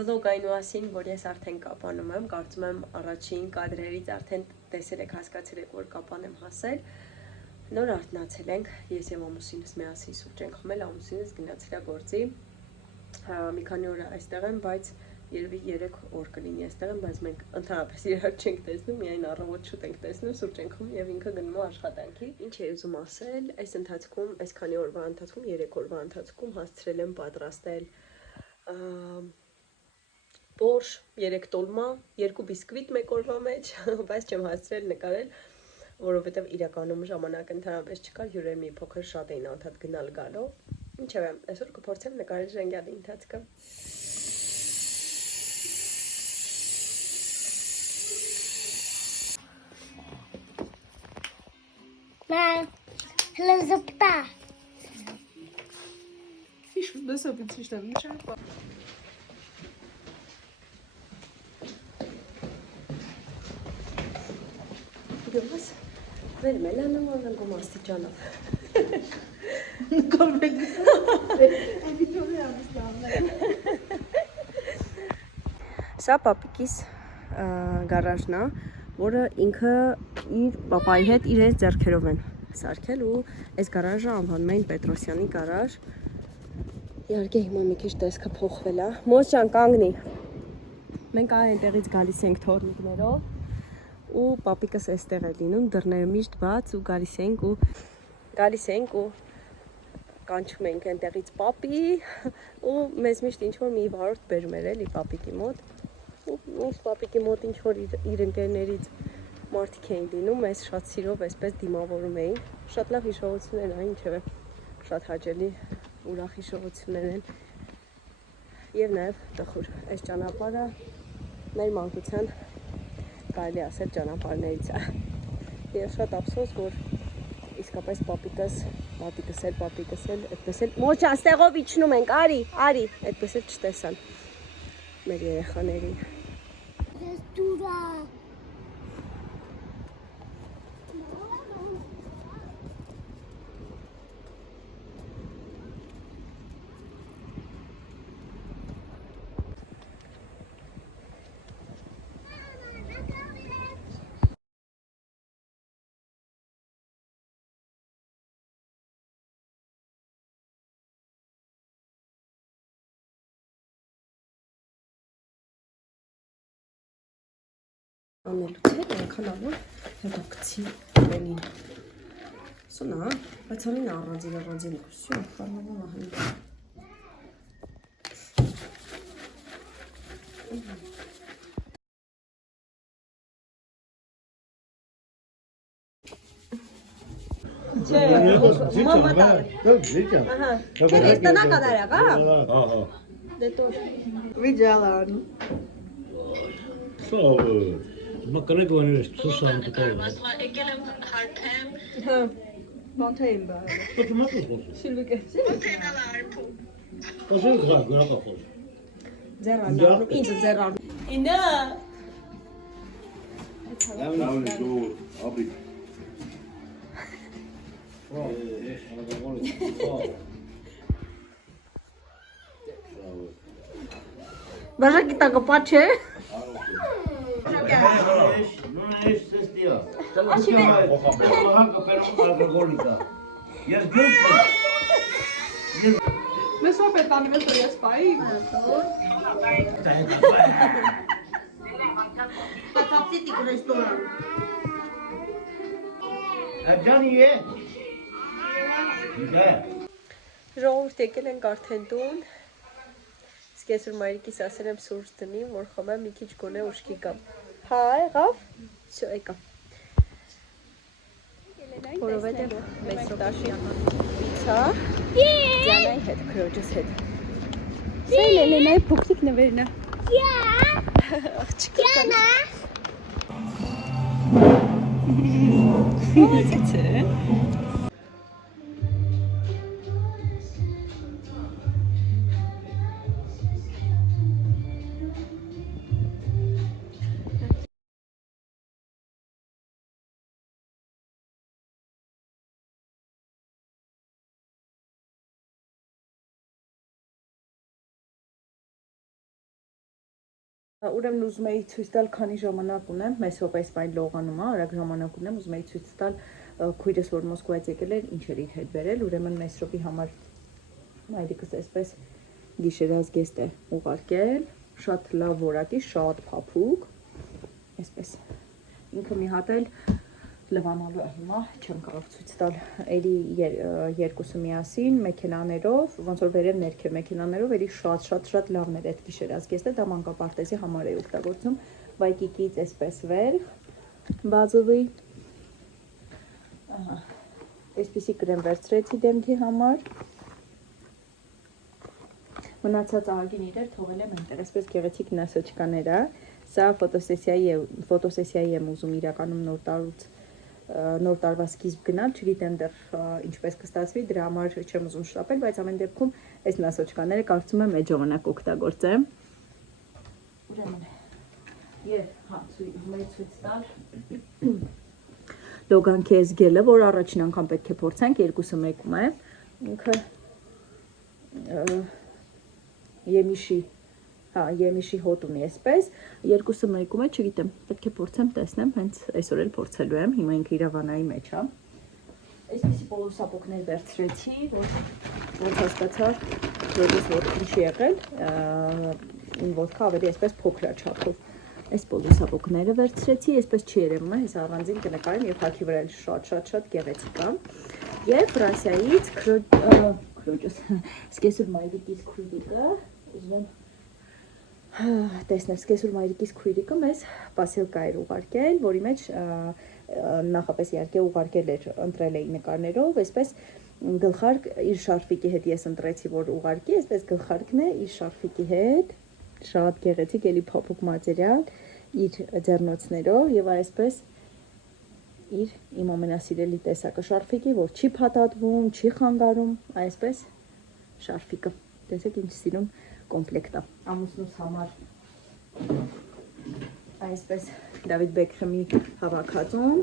Վլոգ այնուասին, որ ես արդեն կապանում եմ, կարծում եմ առաջին կադրերից արդեն տեսել եք, հասկացել եք, որ կապան եմ հասել։ Նոր արթնացել ենք, ես եւ ամուսինս միասին սուրճ ենք խմել, ամուսինս գնացել է գործի։ Մի քանի օր այստեղ եմ, բայց երևի 3 օր կլինի այստեղ եմ, բայց մենք ընդհանրապես իրար չենք տեսնում, միայն առավոտ շուտ ենք տեսնում, սուրճ ենք խմում եւ ինքը գնում է աշխատանքի։ Ինչ է ուզում ասել, այս ընթացքում, այս քանի օրվա ընթացքում, 3 օրվա ընթացքում հասցրել եմ պատրաստել բորշ, 3 տոլմա, 2 բիսկվիտ մեկ օրվա մեջ, բայց չեմ հասցրել նկարել, որովհետև իրականում ժամանակ ընդհանրապես չկար, հյուրեր մի փոքր շատ էին անդադ գնալ գալով։ Ինչևէ, այսօր կփորձեմ նկարել ժենգյալի ընթացքը։ Լզպտա։ Իշ, դասապից իշտեմ, նշան։ Գումաս, վերում էլ անեմ անգում աստիճանով։ Սա պապիկիս գարաժն է, որը ինքը իր պապայի հետ իրենց ձեռքերով են սարքել ու այս գարաժը անվանում են Պետրոսյանի գարաժ։ Իհարկե հիմա մի քիչ տեսքը փոխվել է։ Մոս ջան, կանգնի։ Մենք այնտեղից գալիս ենք թորնիկներով ու պապիկս էստեղ է լինում, դռները միշտ բաց ու գալիս ենք ու կանչում ենք այնտեղից պապի ու մեզ միշտ ինչ-որ մի վարորդ բերում էր էլի պապիկի մոտ ու միշտ պապիկի մոտ ինչ-որ իր ընկերներից մարդիկ էին լինում, մեզ շատ սիրով այսպես դիմավորում էին, շատ լավ հիշողություններ են, ինչևէ, շատ հաճելի, ուրախ հիշողություններ են և նաև տխուր, այս ճանապարհը մեր մանկության կարելի ասել ճանապարհներից է և շատ ափսոս, որ իսկապես պապիկս էլ, այդպես էլ, մոչա, ստեղով իջնում ենք, արի, այդպես էլ չտեսան մեր երեխաներին։ Դուրա։ Անելուց հետ այնքան անում, հետո կցի լենին։ Սունա, բայց անին առանձին կուսյո, խարմանով ահին։ Չէ, մամա տալ։ Ահա, կեն ես տնա կադարյակ, հա? Դե տոր։ Վիջալան։ Շավը, մակրեկ վաներ ես ծուսան կտալ։ Եկել եմ հարթեմ։ Հա, Մոնթեին բա։ Ոչ մակրեկ խոսում։ շիլվիկե։ Եկել արփում։ Խոսում խաղ, գրակա խոսում։ Ձեր առնում, ինձ ձեր առնում։ Ինը։ Լավն է դու, ապի։ Բաժա գիտակը պա չէ։ Non è stia. Ես գնացի։ Մեզ ով է տանի մեզ որ ես պայի։ Կապսիտիկ ռեստորան։ Ջանի է։ Դե։ Ժողովուրդ եկել ենք արդեն տուն։ Իսկ ես որ մայրիկիս ասել եմ սուրճ դնի, որ խմեմ մի քիչ գոնե ուշքի գամ։ Հա, եղավ։ Всё, եկա։ Որովհետև մեծ տաշի պիցա։ Ձանայի հետ, քրոջս հետ։ Սա Լելենայի փոքրիկ նվերն է։ Աղջիկը կան։ Ո՞վ է։ Ուրեմն ուզում էի ցույց տալ, քանի ժամանակ ունեմ, մեծ րոպե սպայն լողանում է, արագ ժամանակ ունեմ, ուզում էի ցույց տալ քույրս, որ Մոսկվայից եկել էր, ինչ էր իր հետ բերել, ուրեմն մեծ րոպի համար մայրիկս այսպես գիշերազգեստ է ուղարկել, շատ լավ որակի, շատ փափուկ, այսպես, ինքը մի հատ էլ լվանալու է հիմա, չեմ կարող ցույց տալ, էլի երկուսը միասին, մեքենաներով, ոնց որ վերև ներքև մեքենաներով, էլի շատ լավն էր այդ գիշերազգեստը, դա մանկապարտեզի համար է օգտագործում, վայկիկից այսպես վերх, բազովի, այսպիսի կրեմ վերցրեցի դեմքի համար, մնացած ահագին իրեր թողել եմ այնտեղ, այսպես գեղեցիկ նասոչկաներ է, սա ֆոտոսեսիայի եմ ուզում իրականում նոր տարվա սկիզբ գնալ, չգիտեմ դեռ ինչպես կստացվի, դրա համար չեմ ուզում շտապել, բայց ամեն դեպքում այս նասոչկաները կարծում եմ այդ ժամանակ օգտագործեմ։ Ուրեմն, եւ ցույց տալ Լոգան քեզ գելը, որ առաջին անգամ պետք է փորձենք, երկուսը մեկում է, ինքը Եմիշի հոտ ունի այսպես, երկուսը մեկում է, չգիտեմ, պետք է փորձեմ, տեսնեմ, հենց այսօր էլ փորձելու եմ, հիմա ինքը իր վանայի մեջ է։ Այսպիսի պոլոսապոկներ վերցրեցի, որ հասկացա, որ ինչի եղել, իմ ոտքը ավելի այսպես փոքր է չափով։ Այս պոլոսապոկները վերցրեցի, այսպես չի երևում է, հենց առանձին կնկարեմ եւ հագի վրա էլ շատ գեղեցիկ է։ Եվ Ֆրանսիայից քրոջս սկեսուր մայրիկից քույրիկը, ուզում եմ տեսնել, սկեսուր մայրիկից քույրիկը մեզ պասելկա էր ուղարկել, որի մեջ նախապես իհարկե ուղարկել էր, ընտրել էի նկարներով, այսպես գլխարկ իր շարֆիկի հետ ես ընտրեցի, որ ուղարկի, այսպես գլխարկն է իր շարֆիկի հետ, շատ գեղեցիկ, էլի փափուկ մատերիալ, իր ձեռնոցներով եւ այսպես իմ ամենասիրելի տեսակը շարֆիկի, որ չի փաթաթվում, չի խանգարում, այսպես շարֆիկը, տեսեք ինչ սիրուն կոմպլեկտ է, ամուսնուս համար այսպես Դավիթ Բեքհեմի հավաքածուն,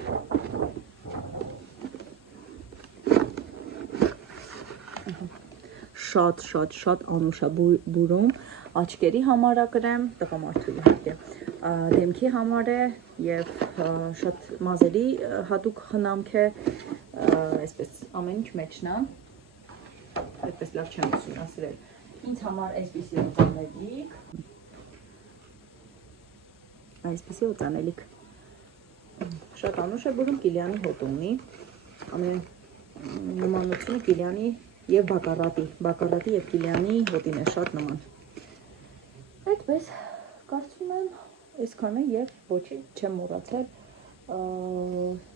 շատ անուշ է բուրում, աչքերի համար է կրեմ, տղամարդու իհարկե, դեմքի համար է եւ շատ մազերի հատուկ խնամք է, այսպես ամեն ինչ մեջն է, այդպես լավ չեմ ուսումնասիրել, ինձ համար այսպիսի օծանելիք, շատ անուշ է բուրում, Կիլիանի հոտ ունի, ամեն նմանությունը Կիլիանի և բակարատի և Կիլիանի հոտին է շատ նման, այդպես կարծում եմ այսքանը և ոչինչ չեմ մոռացել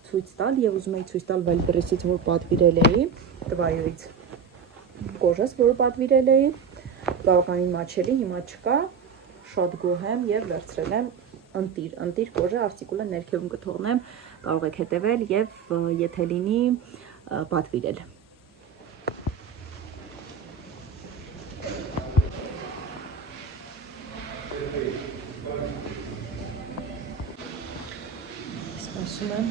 ցույց տալ և ուզում էի ցույց տալ Վելբերեսից, որ պատվիրել էի, տվայոյից կոժս, որ պատվիրել էի, բավականին մաչելի, հիմա չկա, շատ գոհ եմ և վերցրել եմ ընտիր կոժը, արտիկուլը ներքևում կթողնեմ, կարող եք հետևել և եթե լինի պատվիրել։ Սպասում եմ,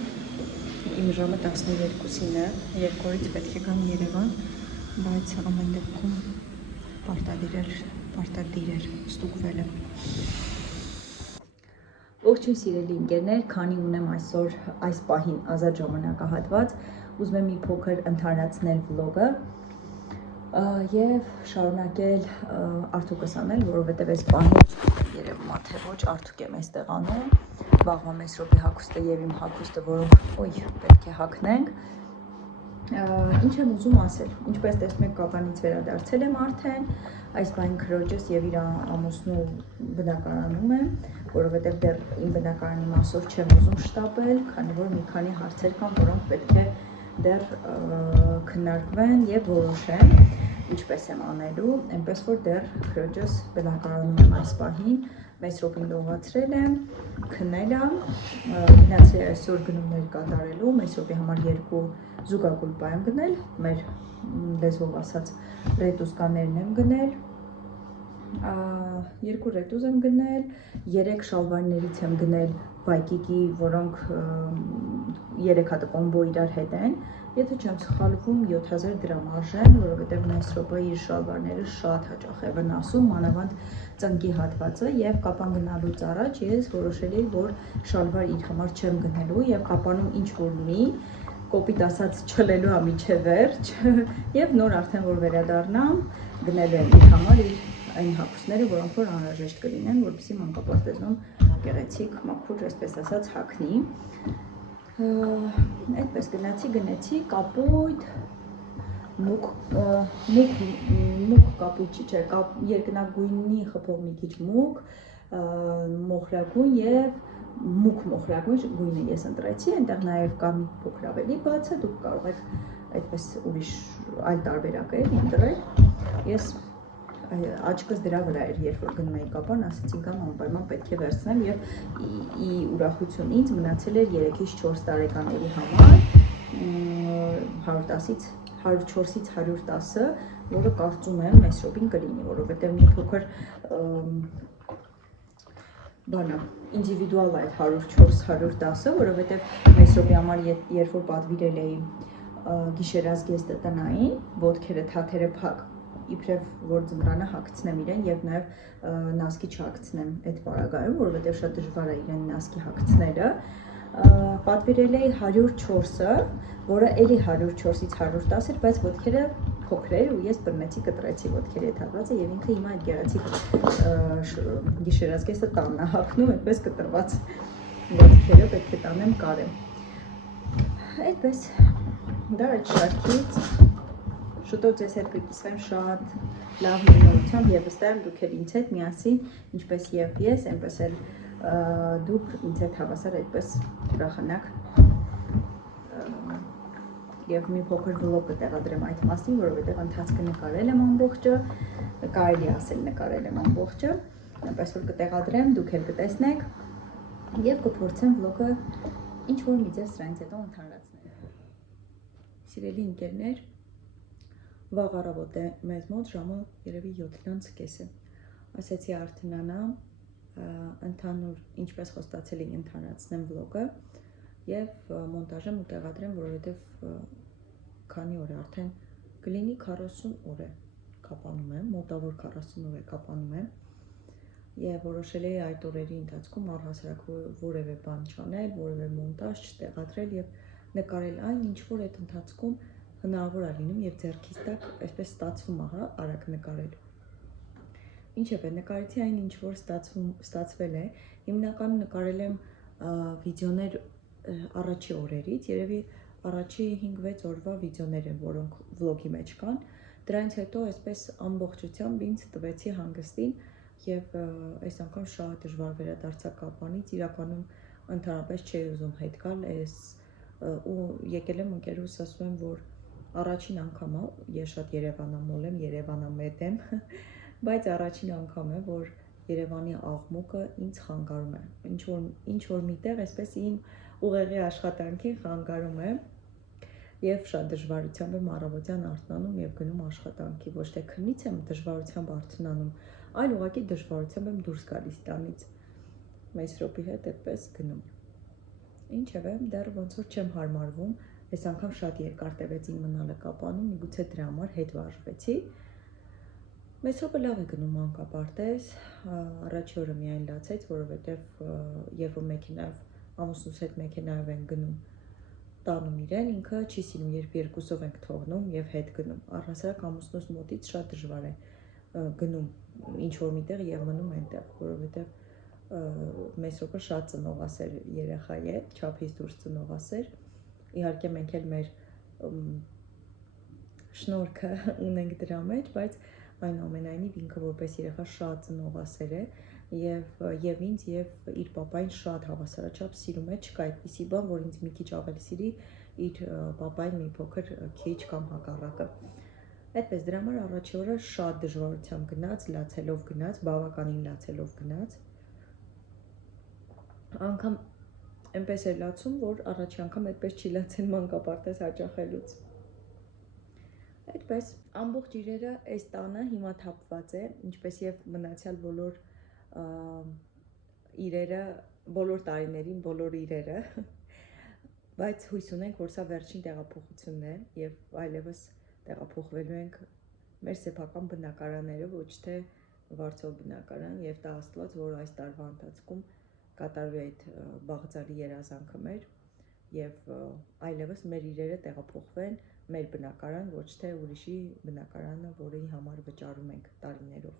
իմ ժամը 12-ին է, 2 օրից պետք է գամ Երևան, բայց ամեն դեպքում պարտադիր էր ստուգվել եմ։ Ողջույն սիրելի ընկերներ, քանի ունեմ այսօր այս պահին ազատ ժամանակահատված, ուզում եմ մի փոքր ընդհանրացնել վլոգը և շարունակել արդյունքս անել, որովհետև այս պահին երևում է թե ոչ արդյունք եմ այստեղ անում, վաղվա մեծ րոպե հագուստը և իմ հագուստը, որոնք պետք է հագնենք, ինչ եմ ուզում ասել, ինչպես տեսնում եք կապանից վերադարձել եմ արդեն, այս պահին քրոջս և իր ամուսնու բնակարանում եմ, որովհետև դեռ իմ բնակարանի մասով չեմ ուզում շտապել, քանի որ մի քանի հարցեր կան, որոնք պետք է դեռ քննարկվեն և որոշեն, ինչպես եմ անելու, այնպես որ դեռ քրոջս բնակարանում եմ այս պահին, մեծ րոպին լողացրել եմ, քնել եմ, գնացի այսօր գնումներ կատարելու, մեծ րոպի համար 2 զուգակուլպա եմ գնել, մեր լեզվով ասած ռետուսկաներն եմ գնել, 2 ռետուզ եմ գնել, 3 շալվարներից եմ գնել վայկիկի, որոնք 3 հատ կոմբո իրար հետ են։ Եթե չեմ սխալվում 7000 դրամ արժեն, որովհետև Մեսրոպը իր շալվարները շատ հաճախ է վնասում, մանավանդ ծնկի հատվածը, եւ կապան գնալուց առաջ ես որոշել էի, որ շալվար իր համար չեմ գնելու եւ կապանում ինչ որ լինի, կոպիտ ասած չլելու է մինչև վերջ եւ նոր արդեն որ վերադառնամ, գնելու եմ իր համար իր այն հագուստները, որոնք որ անհրաժեշտ կլինեն, որպեսզի մանկապարտեզում գեղեցիկ, մաքուր, այսպես ասած, հագնի։ Այդպես գնացի կապույտ, մուկ կապույտ չէ, երկնագույնի խփող մի քիչ մուկ, մոխրագույն եւ մուկ մոխրագույն գույնը ես ընտրեցի, այնտեղ նաեւ կա մի փոքր ավելի բացը, դուք կարող եք այդպես ուրիշ այլ տարբերակներ ընտրել։ Ես աչքս դրա վրա էր, երբ որ գնում էի կապան, ասեցի գամ անպայման պետք է վերցնեմ եւ ի ուրախություն ինձ մնացել էր 3-ից 4 տարեկաների համար 110-ից 104-ից 110-ը, որը կարծում եմ Մեսրոպին կլինի, որովհետեւ մի փոքր բանա ինդիվիդուալ է 104-110-ը, որովհետեւ Մեսրոպի համար երբ որ պատվիրել էի գիշերազգեստը տնային, ոտքերը թաթերը փակ իբրև որ ձմռանը հագցնեմ իրեն եւ նաեւ նասկի չհագցնեմ այդ պարագայում, որովհետեւ շատ դժվար է իրեն նասկի հագցնելը, պատվիրել էի 104-ը, որը էլի 104-ից 110 էր, բայց ոտքերը փոքր էր ու ես բռնեցի, կտրեցի ոտքերի այդ հատվածը եւ ինքը հիմա այդ գեղեցիկ գիշերազգեստը տանն է հագնում, այդպես կտրված ոտքերը պետք է տանեմ կարեմ։ Այդպես դա այդ շարքից շուտով ձեզ հետ կկիսվեմ շատ լավ նորությամբ եւ վստահ եմ դուք էլ ինձ հետ միասին, ինչպես եւ ես, այնպես էլ դուք ինձ հետ հավասար այդպես ուրախանաք եւ մի փոքր վլոգ կտեղադրեմ այդ մասին, որովհետեւ ընթացքը նկարել եմ ամբողջը, կարելի ասել նկարել եմ ամբողջը, այնպես որ կտեղադրեմ, դուք էլ կտեսնեք եւ կփորձեմ վլոգը ինչ որ մի ձև սրանից հետո ընդհանրացնել։ Սիրելի ընկերներ, վաղ առավոտ է մեզ մոտ, ժամը երևի 7:30 է։ Ասեցի արթնանամ, ընդհանուր ինչպես խոստացել էի ընդհանրացնեմ վլոգը եւ մոնտաժեմ ու տեղադրեմ, որովհետեւ քանի օր է արդեն կլինի 40 օր է կապանում եմ, մոտավոր 40 օր է կապանում եմ եւ որոշել էի այդ օրերի ընթացքում առհասարակ որևէ բան չանել, որևէ մոնտաժ չտեղադրել եւ նկարել այն, ինչ որ այդ ընթացքում հնարավոր է լինում եւ ձեռքից տակ այսպես ստացվում է, արագ նկարել։ Ինչևէ, նկարեցի այն, ինչ որ ստացվել է։ Հիմնականում նկարել եմ վիդեոներ առաջի օրերից, երևի առաջի 5-6 օրվա վիդեոներ են, որոնք վլոգի մեջ կան։ Դրանից հետո այսպես ամբողջությամբ ինձ տվեցի հանգստին եւ այս անգամ շատ դժվար վերադարձա կապանից, իրականում ընդհանրապես չէի ուզում հետ գալ, ու եկել եմ ընկերուս ասում եմ, որ առաջին անգամ է, ես շատ Երևանամոլ եմ, Երևանամետ եմ, բայց առաջին անգամ է, որ Երևանի աղմուկը ինձ խանգարում է։ Ինչ որ միտեղ այսպես իմ ուղեղի աշխատանքին խանգարում է եւ շատ դժվարությամբ եմ առավոտյան արթնանում եւ գնում աշխատանքի, ոչ թե քնից եմ դժվարությամբ արթնանում, այլ ուղղակի դժվարությամբ եմ դուրս գալիս տանից։ Մեսրոպի հետ այդպես գնում։ Ինչևէ, դեռ ոնց որ չեմ հարմարվում, այս անգամ շատ երկար տևեց իմ մնալը կապանում, միգուցե դրա համար հետ վարժվեցի։ Մեսրոպը լավ է գնում մանկապարտեզ, առաջի օրը միայն լացեց, որովհետև երբ որ մեքենայով ամուսնուս հետ մեքենայով են գնում, տանում իրեն, ինքը չի սիրում, երբ երկուսով ենք թողնում եւ հետ գնում։ Առհասարակ ամուսնուս մոտից շատ դժվար է գնում ինչ որ միտեղ եւ մնում այնտեղ, որովհետեւ Մեսրոպը շատ ծնողասեր երեխա է, չափից դուրս ծնողասեր։ Իհարկե մենք էլ մեր շնորհքը ունենք դրա մեջ, բայց այնուամենայնիվ ինքը որպես երեխա շատ ծնողասեր է եւ ինձ եւ իր պապային շատ հավասարաչափ սիրում է, չկա այդպիսի բան, որ ինձ մի քիչ ավելի սիրի, իր պապային մի փոքր քիչ կամ հակառակը։ Այդպես դրա համար առաջի օրը շատ դժվարությամբ գնաց, լացելով գնաց, բավականին լացելով գնաց։ Անգամ այնպես էր լացում, որ առաջի անգամ այդպես չի լացել մանկապարտեզ հաճախելուց։ Այդպես ամբողջ իրերը այս տանը հիմա թափված է, ինչպես եւ մնացյալ բոլոր իրերը, բոլոր տարիներին բոլոր իրերը, Բայց հույս ունենք, որ սա վերջին տեղափոխությունն է եւ այլևս տեղափոխվելու ենք մեր սեփական բնակարանները, ոչ թե Վարշավա բնակարան եւ տա Աստված, որ այս տարվա ընթացքում կատարվի այդ բաղձալի երազանքը մեր եւ այլևս մեր իրերը տեղափոխվեն մեր բնակարան, ոչ թե ուրիշի բնակարանը, որի համար վճարում ենք տարիներով։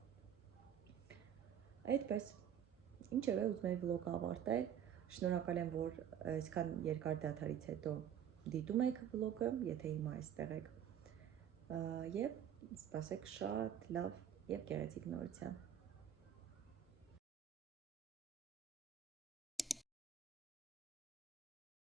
Այդպես, ինչևէ, ուզում եմ վլոգը ավարտել։ Շնորհակալ եմ, որ այսքան երկար դադարից հետո դիտում եք վլոգը, եթե հիմա այստեղ եք։ Եվ սպասեք շատ լավ եւ գեղեցիկ նորության։